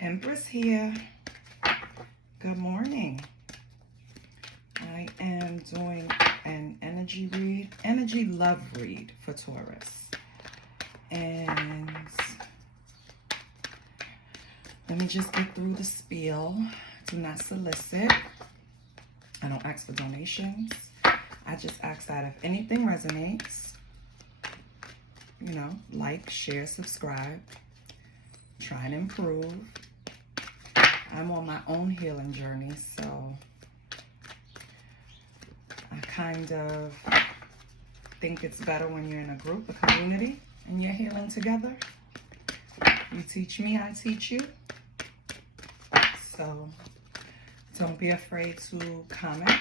Empress here. Good morning. I am doing an energy love read for Taurus. And let me just get through the spiel. Do not solicit. I don't ask for donations. I just ask that if anything resonates, like, share, subscribe, try and improve. I'm on my own healing journey, so I kind of think it's better when you're in a group, a community, and you're healing together. You teach me, I teach you. So don't be afraid to comment.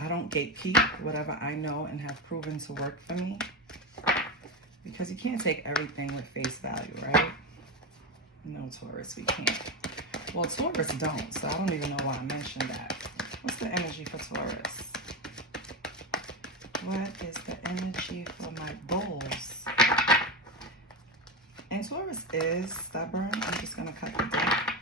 I don't gatekeep whatever I know and have proven to work for me, because you can't take everything with face value, right? No, Taurus, we can't. Well, Taurus don't, so I don't even know why I mentioned that. What's the energy for Taurus? What is the energy for my bulls? And Taurus is stubborn. I'm just going to cut the deck.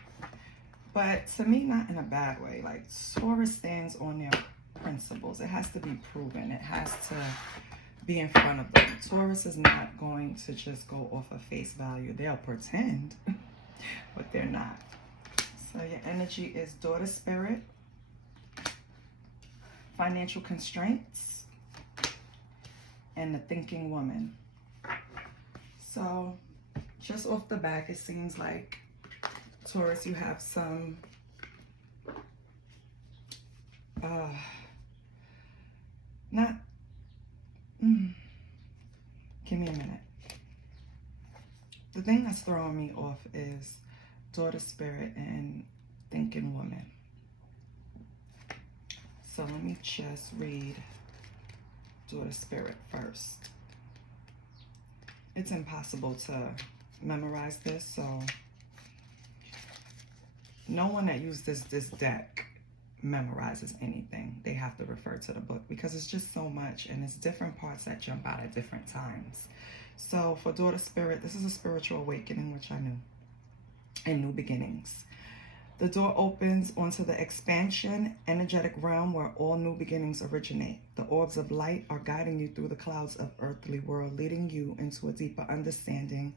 But to me, not in a bad way. Like, Taurus stands on their principles. It has to be proven. It has to be in front of them. Taurus is not going to just go off of face value. They'll pretend, but they're not. So your energy is daughter spirit, financial constraints, and the thinking woman. So just off the back, it seems like, Taurus, you have some give me a minute. The thing that's throwing me off is daughter spirit and thinking woman. So let me just read daughter spirit first. It's impossible to memorize this, so no one that uses this deck memorizes anything. They have to refer to the book because it's just so much, and it's different parts that jump out at different times. So for daughter spirit, this is a spiritual awakening, which I knew, and new beginnings. The door opens onto the expansion, energetic realm where all new beginnings originate. The orbs of light are guiding you through the clouds of earthly world, leading you into a deeper understanding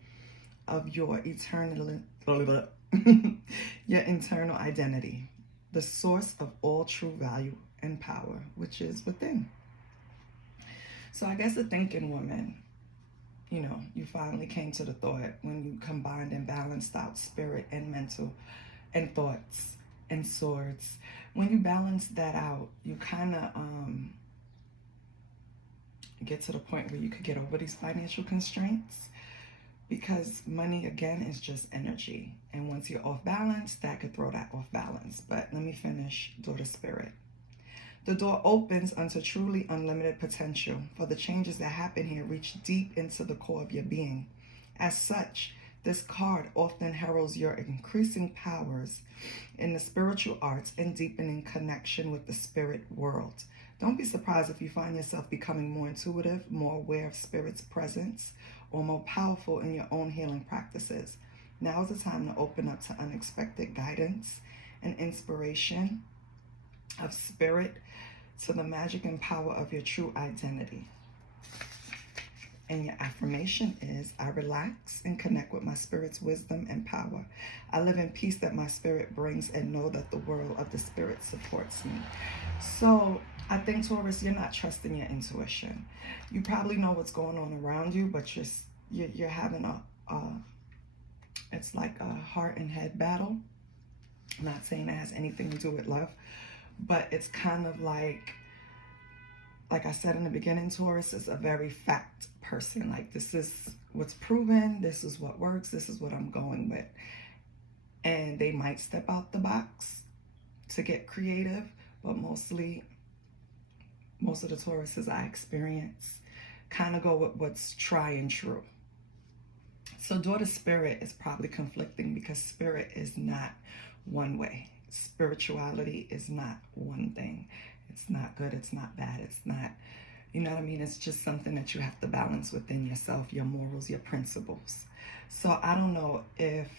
of your eternal identity, the source of all true value and power, which is within. So I guess the thinking woman, you finally came to the thought when you combined and balanced out spirit and mental and thoughts and swords. When you balance that out, you kind of get to the point where you could get over these financial constraints, because money, again, is just energy. And once you're off balance, that could throw that off balance. But let me finish daughter spirit. The door opens unto truly unlimited potential, for the changes that happen here reach deep into the core of your being. As such, this card often heralds your increasing powers in the spiritual arts and deepening connection with the spirit world. Don't be surprised if you find yourself becoming more intuitive, more aware of spirit's presence, or more powerful in your own healing practices. Now is the time to open up to unexpected guidance and inspiration of spirit, to the magic and power of your true identity. And your affirmation is, I relax and connect with my spirit's wisdom and power. I live in peace that my spirit brings and know that the world of the spirit supports me. So I think, Taurus, you're not trusting your intuition. You probably know what's going on around you, but you're having it's like a heart and head battle. I'm not saying it has anything to do with love, but it's kind of like I said in the beginning, Taurus is a very fact person. Like, this is what's proven, this is what works, this is what I'm going with. And they might step out the box to get creative, but most of the Tauruses I experience kind of go with what's tried and true. So daughter spirit is probably conflicting, because spirit is not one way. Spirituality is not one thing. It's not good, it's not bad, it's not, you know what I mean? It's just something that you have to balance within yourself, your morals, your principles. So I don't know if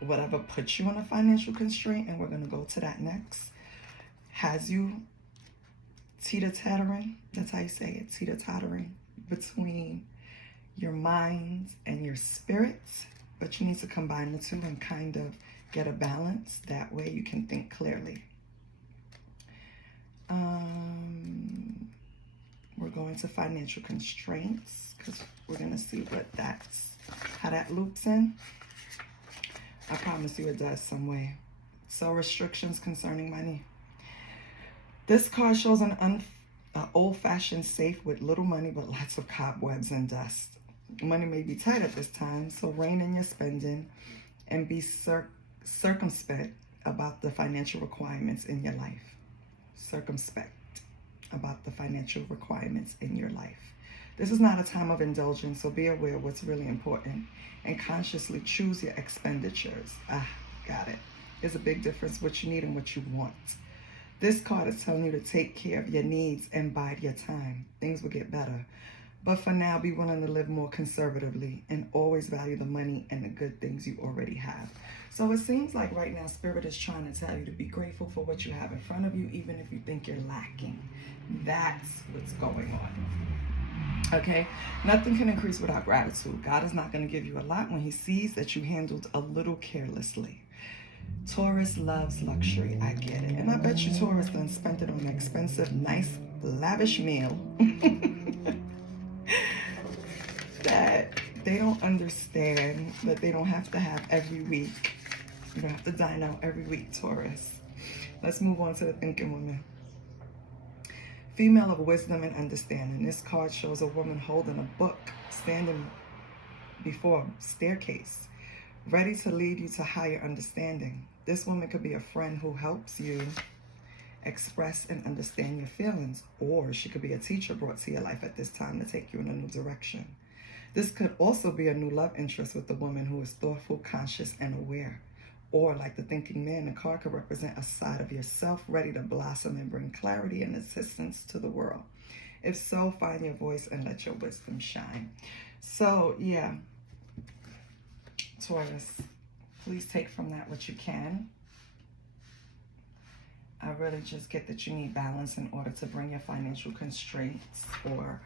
whatever puts you on a financial constraint, and we're going to go to that next, has you teeter-tottering, that's how you say it, teeter-tottering between your minds and your spirits, but you need to combine the two and kind of get a balance. That way you can think clearly. We're going to financial constraints because we're going to see how that loops in. I promise you it does some way. So restrictions concerning money. This card shows an old-fashioned safe with little money but lots of cobwebs and dust. Money may be tight at this time, so rein in your spending and be circumspect about the financial requirements in your life. Circumspect about the financial requirements in your life. This is not a time of indulgence, so be aware of what's really important and consciously choose your expenditures. Got it. There's a big difference what you need and what you want. This card is telling you to take care of your needs and bide your time. Things will get better. But for now, be willing to live more conservatively and always value the money and the good things you already have. So it seems like right now, Spirit is trying to tell you to be grateful for what you have in front of you, even if you think you're lacking. That's what's going on. Okay? Nothing can increase without gratitude. God is not going to give you a lot when he sees that you handled a little carelessly. Taurus loves luxury. I get it. And I bet you Taurus done spent it on an expensive, nice, lavish meal that they don't understand that they don't have to have every week. You don't have to dine out every week, Taurus. Let's move on to the thinking woman. Female of wisdom and understanding. This card shows a woman holding a book, standing before a staircase, ready to lead you to higher understanding. This woman could be a friend who helps you express and understand your feelings, or she could be a teacher brought to your life at this time to take you in a new direction. This could also be a new love interest with a woman who is thoughtful, conscious, and aware. Or like the thinking man, the card could represent a side of yourself ready to blossom and bring clarity and assistance to the world. If so, find your voice and let your wisdom shine. So, yeah, Taurus, please take from that what you can. I really just get that you need balance in order to bring your financial constraints or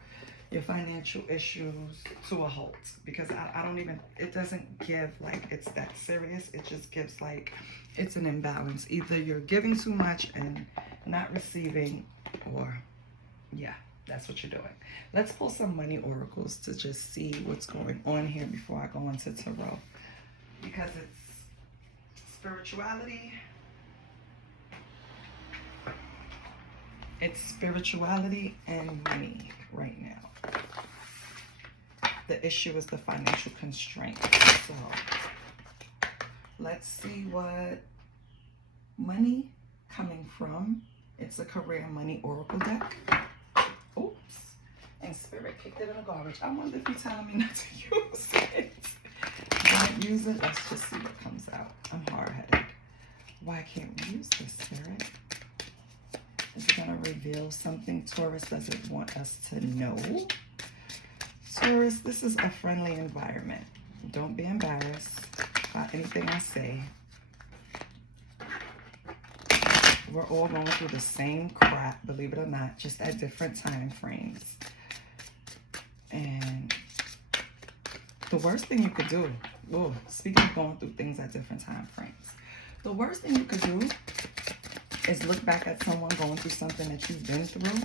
your financial issues to a halt, because I don't even, it doesn't give like it's that serious. It just gives like it's an imbalance. Either you're giving too much and not receiving, or yeah, that's what you're doing. Let's pull some money oracles to just see what's going on here before I go into tarot, because it's spirituality. It's spirituality and money right now. The issue is the financial constraint. So let's see what money coming from. It's a career money oracle deck. Oops. And Spirit kicked it in the garbage. I wonder if you're telling me not to use it. Don't use it. Let's just see what comes out. I'm hard-headed. Why can't we use this, Spirit? Is it going to reveal something Taurus doesn't want us to know? Taurus, this is a friendly environment. Don't be embarrassed by anything I say. We're all going through the same crap, believe it or not, just at different time frames. And the worst thing you could do, speaking of going through things at different time frames, the worst thing you could do is look back at someone going through something that you've been through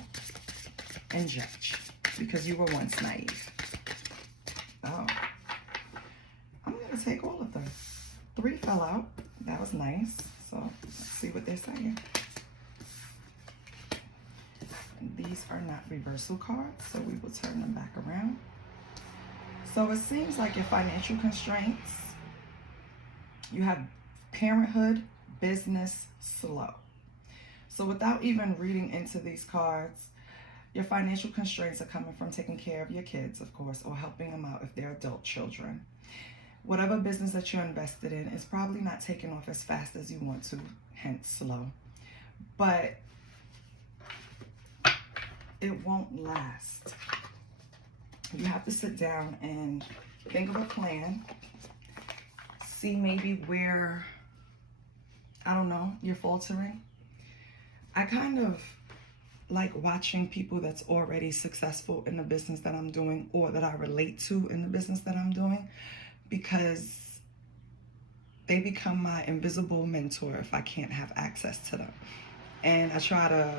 and judge because you were once naive. Oh, I'm going to take all of them. 3 fell out. That was nice. So let's see what they're saying. And these are not reversal cards, so we will turn them back around. So it seems like your financial constraints, you have parenthood, business, slow. So without even reading into these cards, your financial constraints are coming from taking care of your kids, of course, or helping them out if they're adult children. Whatever business that you're invested in is probably not taking off as fast as you want to, hence slow. But it won't last. You have to sit down and think of a plan, see maybe where, I don't know, you're faltering. I kind of like watching people that's already successful in the business that I'm doing, or that I relate to in the business that I'm doing, because they become my invisible mentor if I can't have access to them. And I try to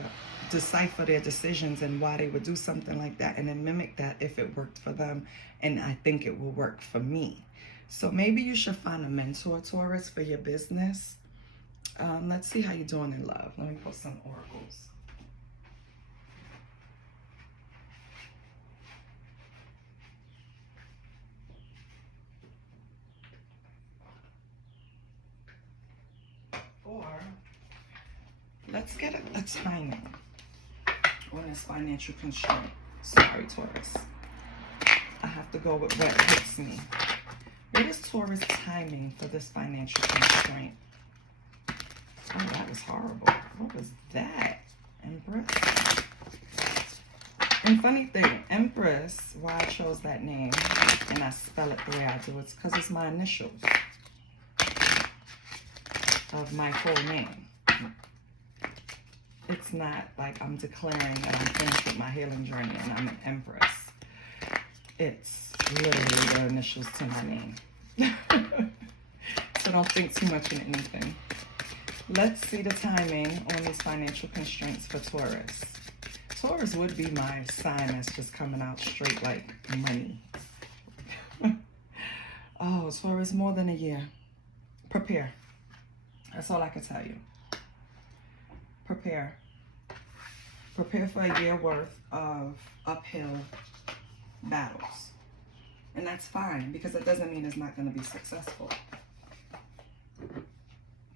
decipher their decisions and why they would do something like that, and then mimic that if it worked for them and I think it will work for me. So maybe you should find a mentor, Taurus, for your business. Let's see how you're doing in love. Let me pull some oracles. Or let's get a timing on this financial constraint. Sorry, Taurus. I have to go with what hits me. What is Taurus timing for this financial constraint? Oh, that was horrible. What was that? Empress? And funny thing, Empress, why I chose that name and I spell it the way I do, it's because it's my initials of my full name. It's not like I'm declaring that I'm finished with my healing journey and I'm an Empress. It's literally the initials to my name. So don't think too much in anything. Let's see the timing on these financial constraints for Taurus. Taurus would be my sign that's just coming out straight like money. Oh, Taurus, more than a year. Prepare. That's all I can tell you. Prepare. Prepare for a year worth of uphill battles. And that's fine, because it doesn't mean it's not going to be successful.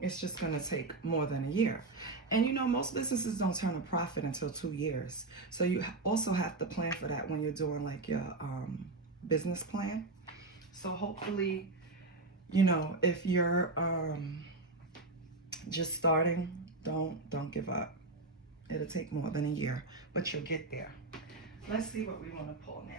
It's just going to take more than a year. And you know, most businesses don't turn a profit until 2 years. So you also have to plan for that when you're doing like your business plan. So hopefully, you know, if you're just starting, don't give up. It'll take more than a year, but you'll get there. Let's see what we want to pull now.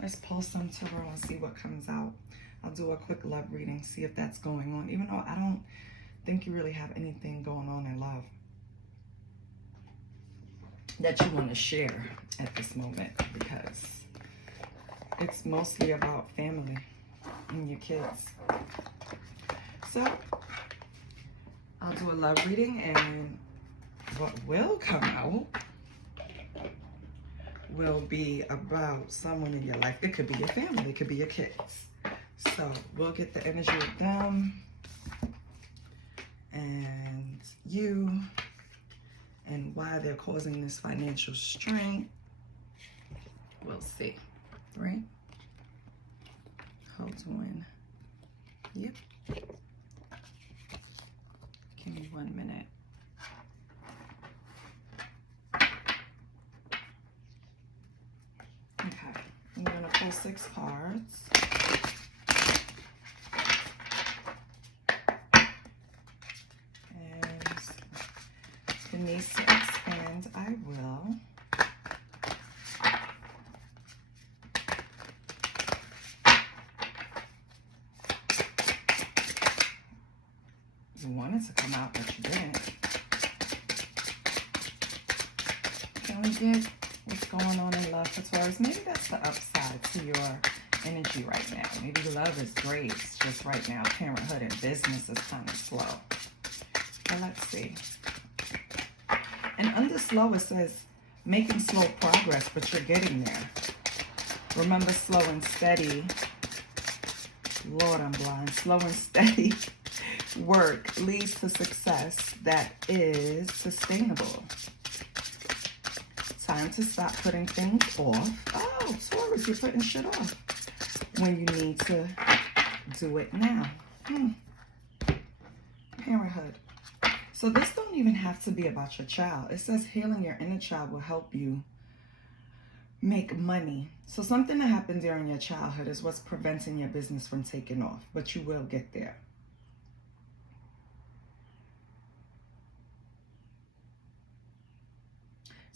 Let's pull some tarot and see what comes out. I'll do a quick love reading, see if that's going on, even though I don't think you really have anything going on in love that you want to share at this moment, because it's mostly about family and your kids. So I'll do a love reading, and what will come out will be about someone in your life. It could be your family, it could be your kids. So we'll get the energy of them and you, and why they're causing this financial strain. We'll see, right? Hold on. Yep. Give me 1 minute. Okay, I'm gonna pull 6 cards. And if it needs to expand, I will. You wanted to come out, but you didn't. Can we get what's going on in love for Taurus? Maybe that's the upside to your energy right now. Maybe love is great. It's just right now, parenthood and business is kind of slow. But let's see. And under slow, it says making slow progress, but you're getting there. Remember, slow and steady. Lord, I'm blind. Slow and steady work leads to success that is sustainable. Time to stop putting things off. Oh, Taurus, you're putting shit off when you need to do it now. Parenthood. So this don't even have to be about your child. It says healing your inner child will help you make money. So something that happened during your childhood is what's preventing your business from taking off, but you will get there.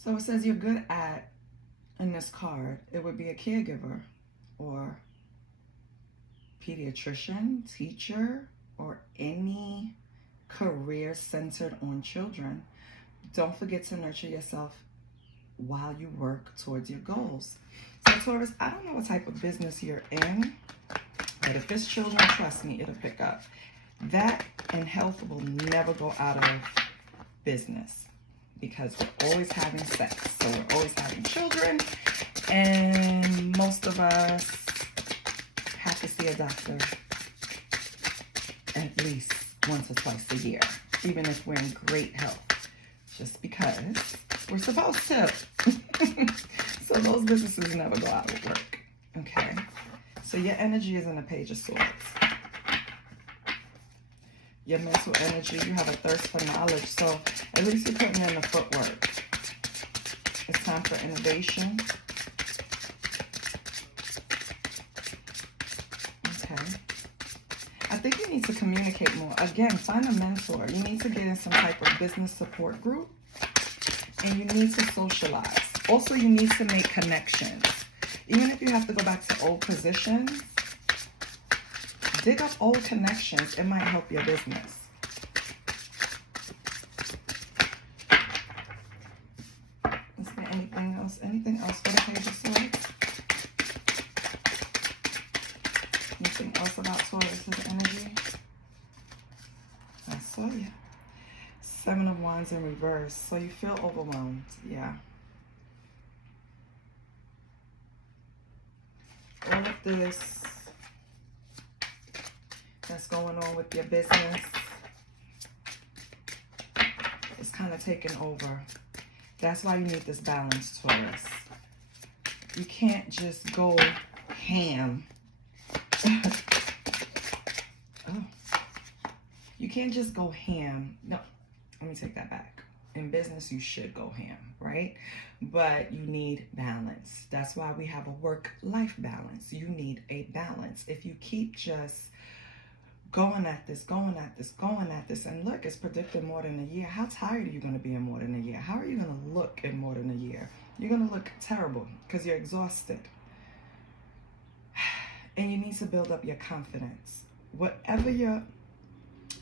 So it says you're good at, in this card, it would be a caregiver or pediatrician, teacher, or any career centered on children. Don't forget to nurture yourself while you work towards your goals. So Taurus, I don't know what type of business you're in, but if it's children, trust me, it'll pick up. That and health will never go out of business because we're always having sex. So we're always having children, and most of us have to see a doctor at least once or twice a year, even if we're in great health, just because we're supposed to. So those businesses never go out of work, okay? So your energy is in the Page of Swords. Your mental energy, you have a thirst for knowledge, so at least you're putting in the footwork. It's time for innovation. Okay. I think you need to communicate more. Again, find a mentor. You need to get in some type of business support group, and you need to socialize. Also, you need to make connections. Even if you have to go back to old positions, dig up old connections. It might help your business. Is there anything else? Anything else for the Page of Swords? Anything else about Taurus's energy? I saw you. Seven of Wands in reverse. So you feel overwhelmed. Yeah. All of this that's going on with your business is kind of taking over. That's why you need this balance, Taurus. You can't just go ham. Oh. You can't just go ham. No, let me take that back. In business, you should go ham, right? But you need balance. That's why we have a work-life balance. You need a balance. If you keep just going at this, and look, it's predicted more than a year. How tired are you going to be in more than a year? How are you going to look in more than a year? You're going to look terrible because you're exhausted. And you need to build up your confidence. Whatever your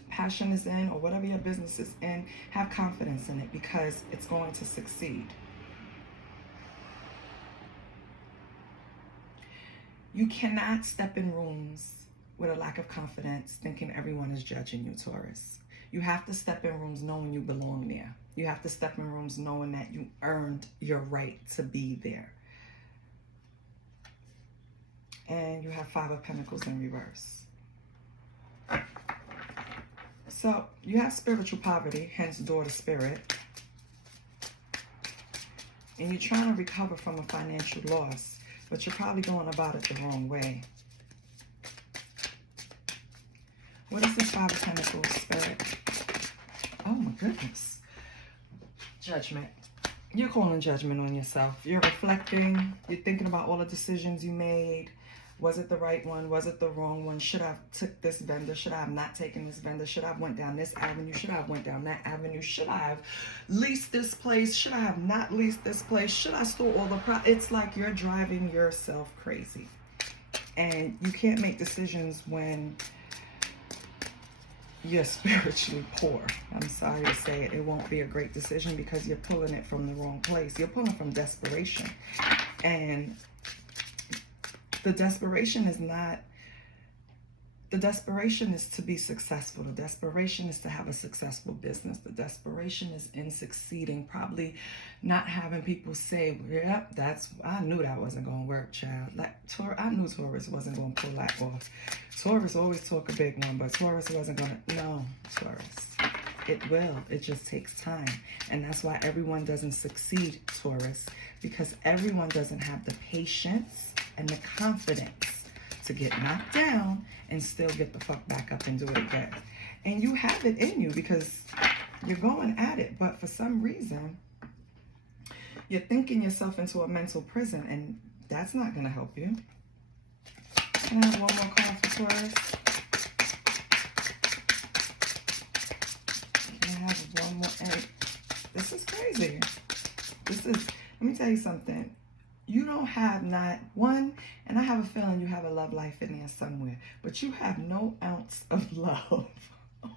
passion is in or whatever your business is in, have confidence in it because it's going to succeed. You cannot step in rooms with a lack of confidence thinking everyone is judging you, Taurus. You have to step in rooms knowing you belong there. You have to step in rooms knowing that you earned your right to be there. And you have Five of Pentacles in reverse. So you have spiritual poverty, hence door to spirit. And you're trying to recover from a financial loss, but you're probably going about it the wrong way. What is this Five of Pentacles, Spirit? Oh my goodness. Judgment. You're calling judgment on yourself. You're reflecting. You're thinking about all the decisions you made. Was it the right one? Was it the wrong one? Should I have took this vendor? Should I have not taken this vendor? Should I have went down this avenue? Should I have went down that avenue? Should I have leased this place? Should I have not leased this place? Should I store all the It's like you're driving yourself crazy. And you can't make decisions when you're spiritually poor. I'm sorry to say it. It won't be a great decision because you're pulling it from the wrong place. You're pulling from desperation. And the desperation is not, the desperation is to be successful. The desperation is to have a successful business. The desperation is in succeeding, probably not having people say, yep, I knew that wasn't going to work, child. I knew Taurus wasn't going to pull that off. Taurus always talk a big one, but Taurus wasn't going to, no, Taurus. It will. It just takes time. And that's why everyone doesn't succeed, Taurus, because everyone doesn't have the patience and the confidence to get knocked down and still get the fuck back up and do it again. And you have it in you because you're going at it, but for some reason, you're thinking yourself into a mental prison, and that's not going to help you. Can I have one more card for Taurus? Can I have one more? And this is crazy. Let me tell you something. You don't have not one, and I have a feeling you have a love life in there somewhere, but you have no ounce of love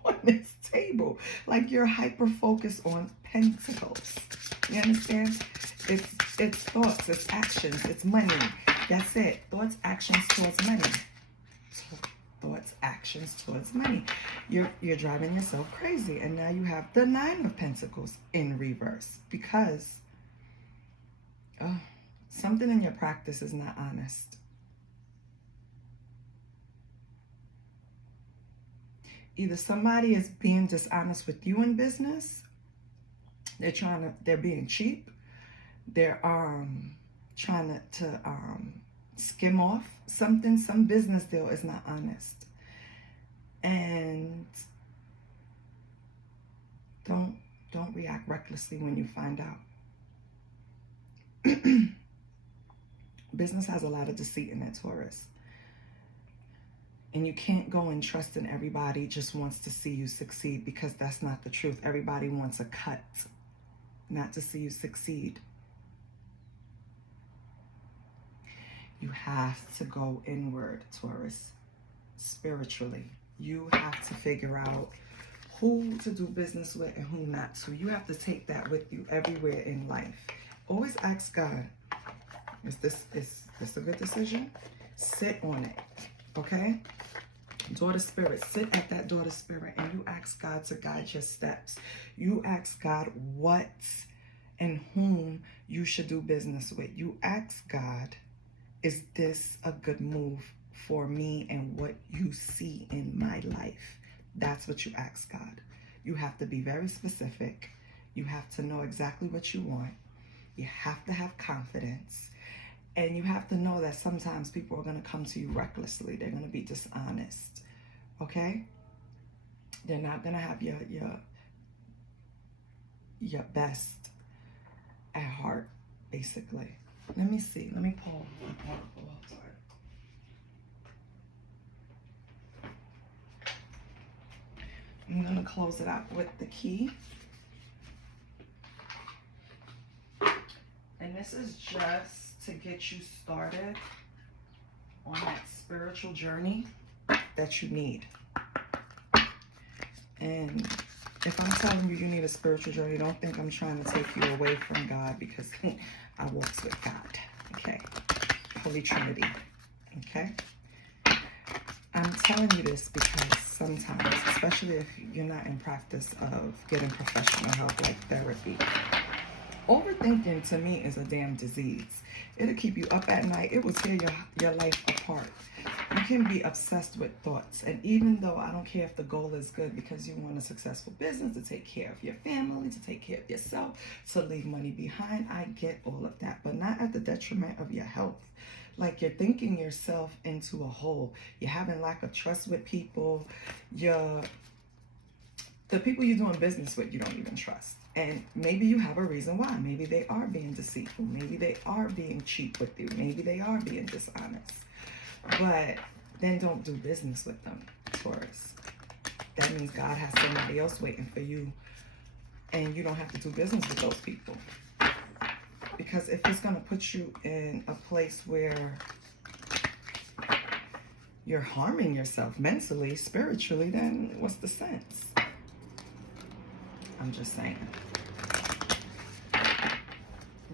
on this table. Like you're hyper focused on pentacles. You understand? It's thoughts, it's actions, it's money. That's it. Thoughts, actions towards money. Thoughts, actions towards money. You're driving yourself crazy, and now you have the Nine of Pentacles in reverse because something in your practice is not honest. Either somebody is being dishonest with you in business, they're being cheap, they're trying to skim off something. Some business deal is not honest. And don't react recklessly when you find out. Business has a lot of deceit in it, Taurus. And you can't go and trust in everybody just wants to see you succeed, because that's not the truth. Everybody wants a cut, not to see you succeed. You have to go inward, Taurus, spiritually. You have to figure out who to do business with and who not to. You have to take that with you everywhere in life. Always ask God, is this a good decision? Sit on it, okay? Daughter spirit, sit at that daughter spirit, and you ask God to guide your steps. You ask God what and whom you should do business with. You ask God, is this a good move for me and what you see in my life? That's what you ask God. You have to be very specific. You have to know exactly what you want. You have to have confidence. And you have to know that sometimes people are going to come to you recklessly. They're going to be dishonest. Okay? They're not going to have your best at heart, basically. Let me see. Let me pull. I'm going to close it out with the key. And this is just to get you started on that spiritual journey that you need. And if I'm telling you need a spiritual journey, don't think I'm trying to take you away from God, because I walk with God. Okay? Holy Trinity. Okay? I'm telling you this because sometimes, especially if you're not in practice of getting professional help like therapy, overthinking to me is a damn disease. It'll keep you up at night. It will tear your life apart. You can be obsessed with thoughts. And even though I don't care if the goal is good, because you want a successful business, to take care of your family, to take care of yourself, to leave money behind, I get all of that, but not at the detriment of your health. Like, you're thinking yourself into a hole. You're having lack of trust with people. The people you're doing business with, you don't even trust. And maybe you have a reason why. Maybe they are being deceitful. Maybe they are being cheap with you. Maybe they are being dishonest. But then don't do business with them, Taurus. That means God has somebody else waiting for you, and you don't have to do business with those people. Because if it's going to put you in a place where you're harming yourself mentally, spiritually, then what's the sense? I'm just saying.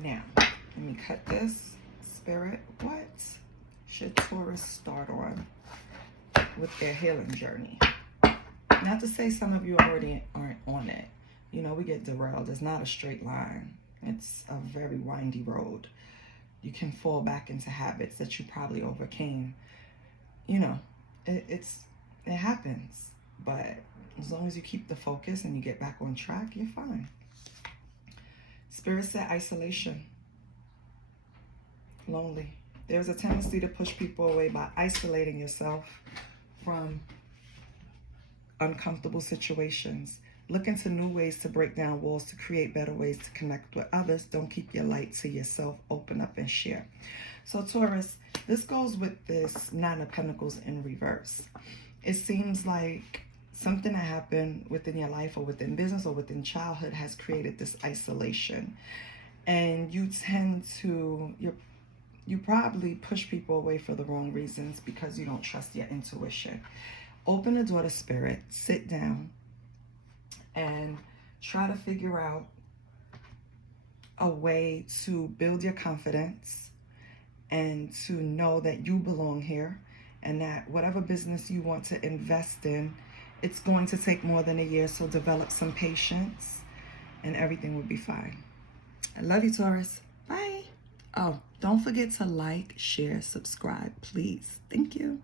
Now, let me cut this. Spirit, what should Taurus start on with their healing journey? Not to say some of you already aren't on it. You know, we get derailed. It's not a straight line. It's a very windy road. You can fall back into habits that you probably overcame. You know, it happens. But as long as you keep the focus and you get back on track, you're fine. Spirit said isolation. Lonely. There's a tendency to push people away by isolating yourself from uncomfortable situations. Look into new ways to break down walls, to create better ways to connect with others. Don't keep your light to yourself. Open up and share. So Taurus, this goes with this Nine of Pentacles in reverse. It seems like something that happened within your life or within business or within childhood has created this isolation. and you tend to, you probably push people away for the wrong reasons because you don't trust your intuition. Open the door to spirit, sit down, and try to figure out a way to build your confidence and to know that you belong here, and that whatever business you want to invest in, it's going to take more than a year. So develop some patience and everything will be fine. I love you, Taurus. Bye. Oh, don't forget to like, share, subscribe, please. Thank you.